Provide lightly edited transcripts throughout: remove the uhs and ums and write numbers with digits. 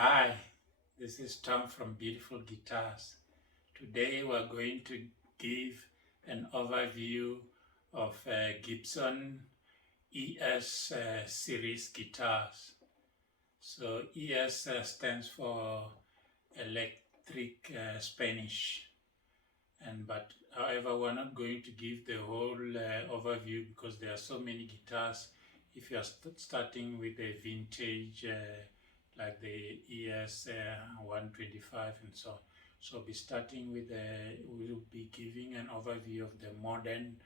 Hi, this is Tom from Beautiful Guitars. Today we're going to give an overview of Gibson ES series guitars. So ES stands for Electric Spanish, but however we're not going to give the whole overview because there are so many guitars. If you're starting with a vintage like the ES125 and so on. So we'll be giving an overview of the modern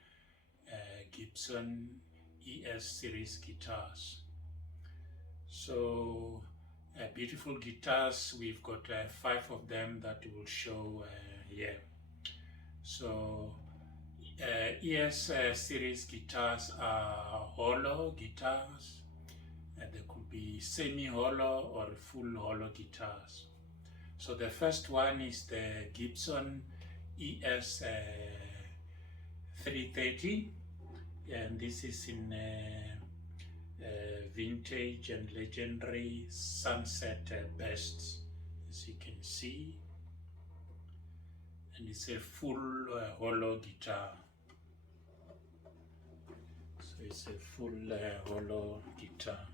Gibson ES series guitars. So beautiful guitars, we've got 5 of them that we'll show here. So ES series guitars are hollow guitars. There could be semi-hollow or full hollow guitars. So the first one is the Gibson ES330, and this is in vintage and legendary sunset best, as you can see, and it's a full hollow guitar. So it's a full hollow guitar.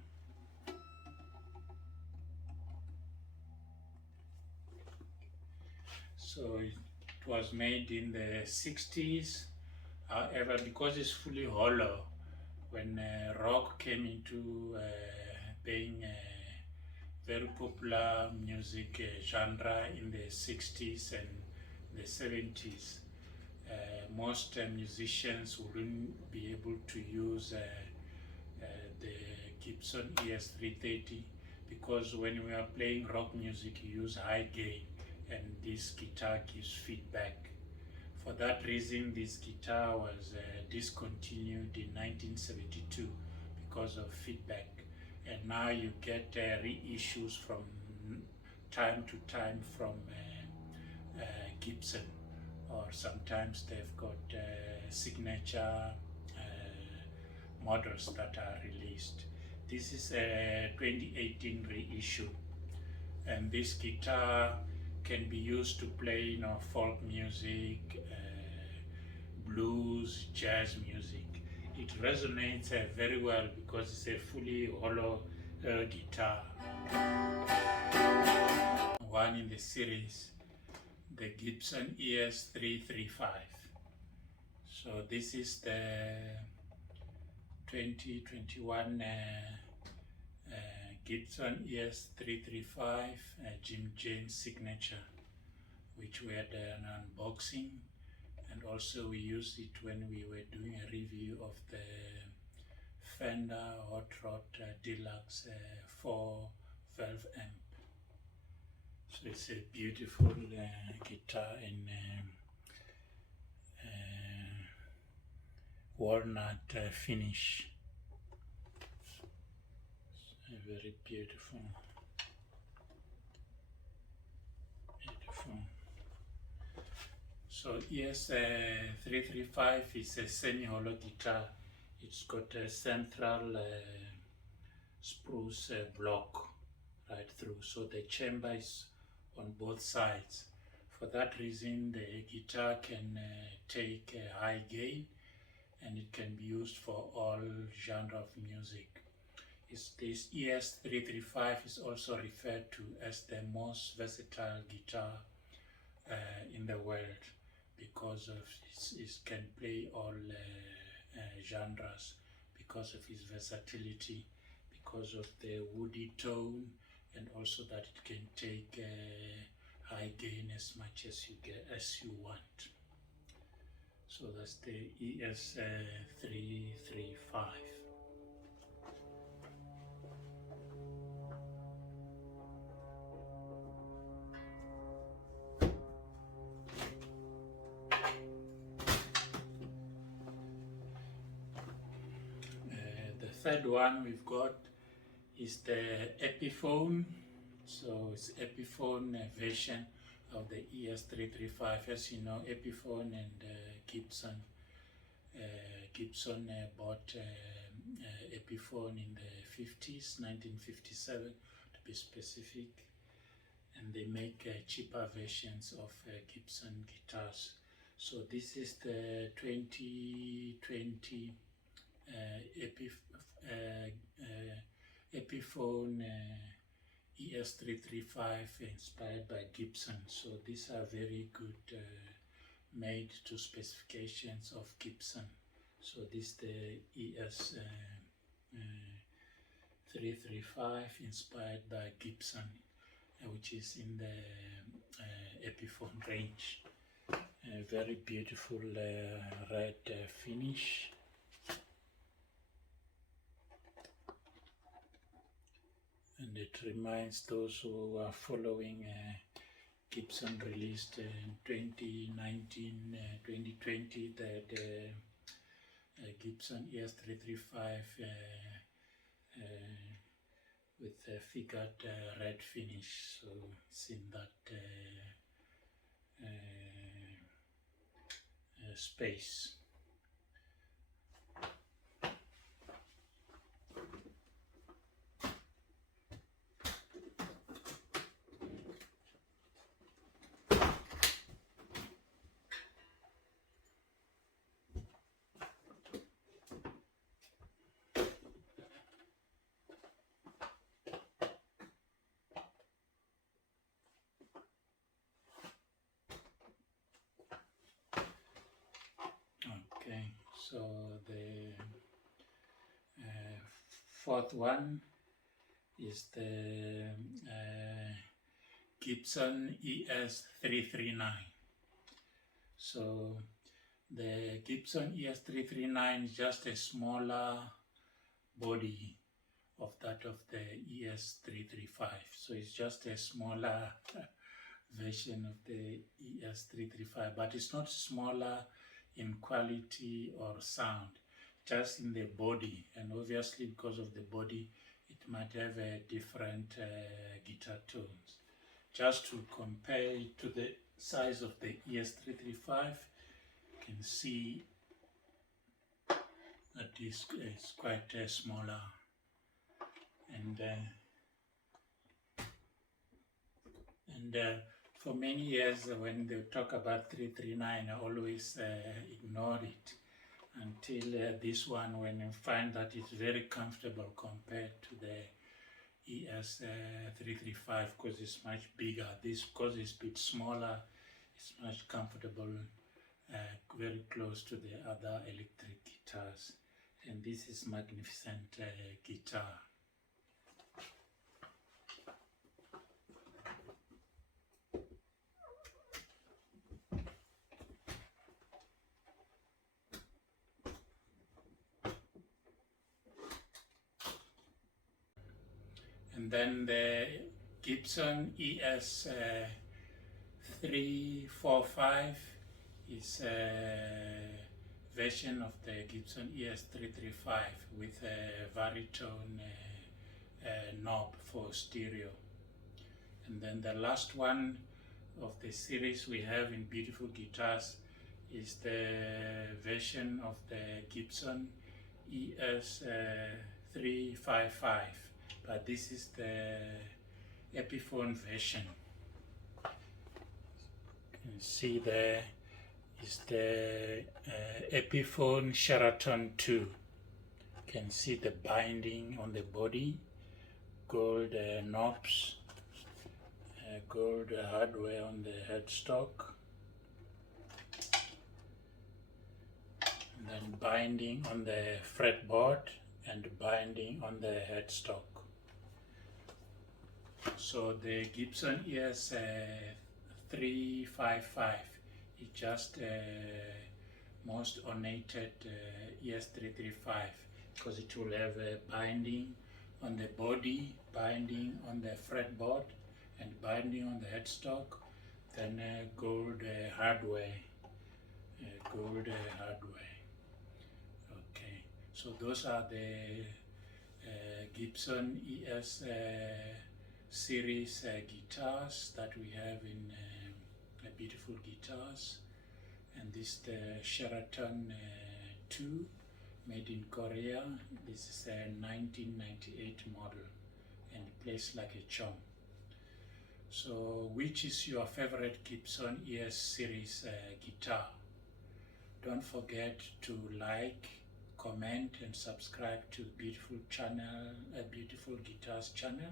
So it was made in the 60s. However, because it's fully hollow, when rock came into being very popular music genre in the 60s and the 70s, most musicians wouldn't be able to use the Gibson ES330 because when we are playing rock music you use high gain and this guitar gives feedback. For that reason, this guitar was discontinued in 1972 because of feedback, and now you get reissues from time to time from Gibson, or sometimes they've got signature models that are released. This is a 2018 reissue, and this guitar can be used to play folk music, blues, jazz music. It resonates very well because it's a fully hollow guitar. One in the series, the Gibson ES335. So this is the 2021 Gibson ES335 Jim James signature, which we had an unboxing, and also we used it when we were doing a review of the Fender Hot Rod Deluxe 4 valve amp. So it's a beautiful guitar in walnut finish. Very beautiful. So ES335 is a semi-hollow guitar. It's got a central spruce block right through, so the chamber is on both sides. For that reason, the guitar can take a high gain, and it can be used for all genre of music. This ES335 is also referred to as the most versatile guitar in the world because of it can play all genres, because of its versatility, because of the woody tone, and also that it can take high gain as much as you want. So that's the ES335. The third one we've got is the Epiphone. So it's Epiphone version of the ES335. As you know, Epiphone and Gibson bought Epiphone in the 50s, 1957 to be specific, and they make cheaper versions of Gibson guitars. So this is the 2020 Epiphone ES335 inspired by Gibson. So these are very good, made to specifications of Gibson. So this is the ES335 inspired by Gibson, which is in the Epiphone range. A very beautiful red finish. And it reminds those who are following Gibson released in 2019, 2020 that Gibson ES335 with a figured red finish. So it's in that space. Okay, so the fourth one is the Gibson ES339. So the Gibson ES339 is just a smaller body of that of the ES335. So it's just a smaller version of the ES335, but it's not smaller in quality or sound, just in the body. And obviously because of the body, it might have a different guitar tones. Just to compare it to the size of the ES335, you can see that is quite smaller. And for many years, when they talk about 339, I always ignore it until this one, when I find that it's very comfortable compared to the ES335, because it's much bigger. This, because it's a bit smaller, it's much comfortable, very close to the other electric guitars. And this is magnificent guitar. And then the Gibson ES345 is a version of the Gibson ES335 with a baritone knob for stereo. And then the last one of the series we have in beautiful guitars is the version of the Gibson ES355. But this is the Epiphone version. You can see there is the Epiphone Sheraton 2. You can see the binding on the body, gold knobs, gold hardware on the headstock, and then binding on the fretboard and binding on the headstock. So the Gibson ES355 is just most ornated ES335, because it will have a binding on the body, binding on the fretboard, and binding on the headstock, then gold hardware, Okay, so those are the Gibson ES series guitars that we have in beautiful guitars. And this is the Sheraton 2, made in Korea. This is a 1998 model, and it plays like a charm. So which is your favorite Gibson ES series guitar? Don't forget to like, comment and subscribe to Beautiful Guitars channel.